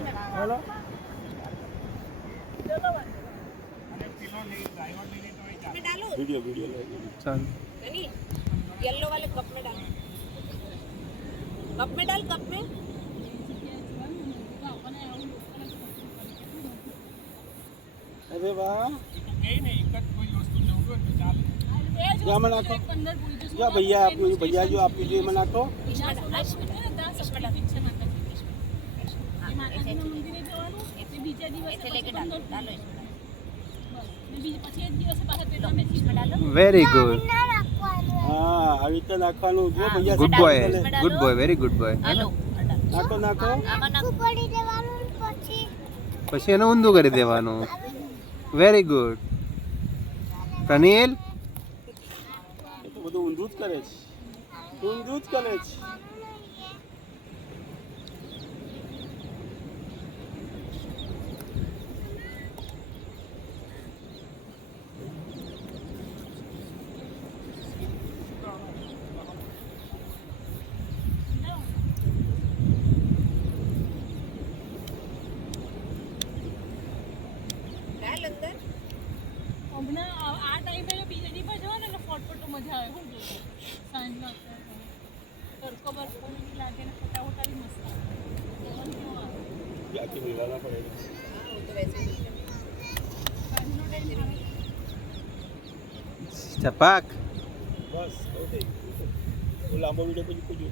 hello में डालो video video चल नहीं येलो वाले कप में डाल कप में डाल कप में अरे वाह क्या मना को क्या भैया आप भैया जो आप वीडियो मना को ऐसे लेके डालो डालो વેરી ગુડ हाँ अभी तो नाखवानु जो भैया good boy good boy very good boy डालो नाको नाको આમાં નાખો પછી એને ઊંધું કરી દેવાનું વેરી ગુડ પ્રનિલ એ તો બધું ઊંધું જ કરે છે ઊંધું જ કરે છે डाल अंदर હમણાં આ ટાઈમે બીજેડી પર જવાનું એટલે ફોટો મજા આવે હું જોઉં સાંજના તડકો બરકો નહીં લાગે ને ફોટા ફોટા બી મસ્ત આવે પવન કેવો આવે क्या कि मिलाना पड़ेगा वो तो वैसे ही સાંજનો ટાઈમ આવે ચપાક बस हो गई वो लांबो वीडियो को जो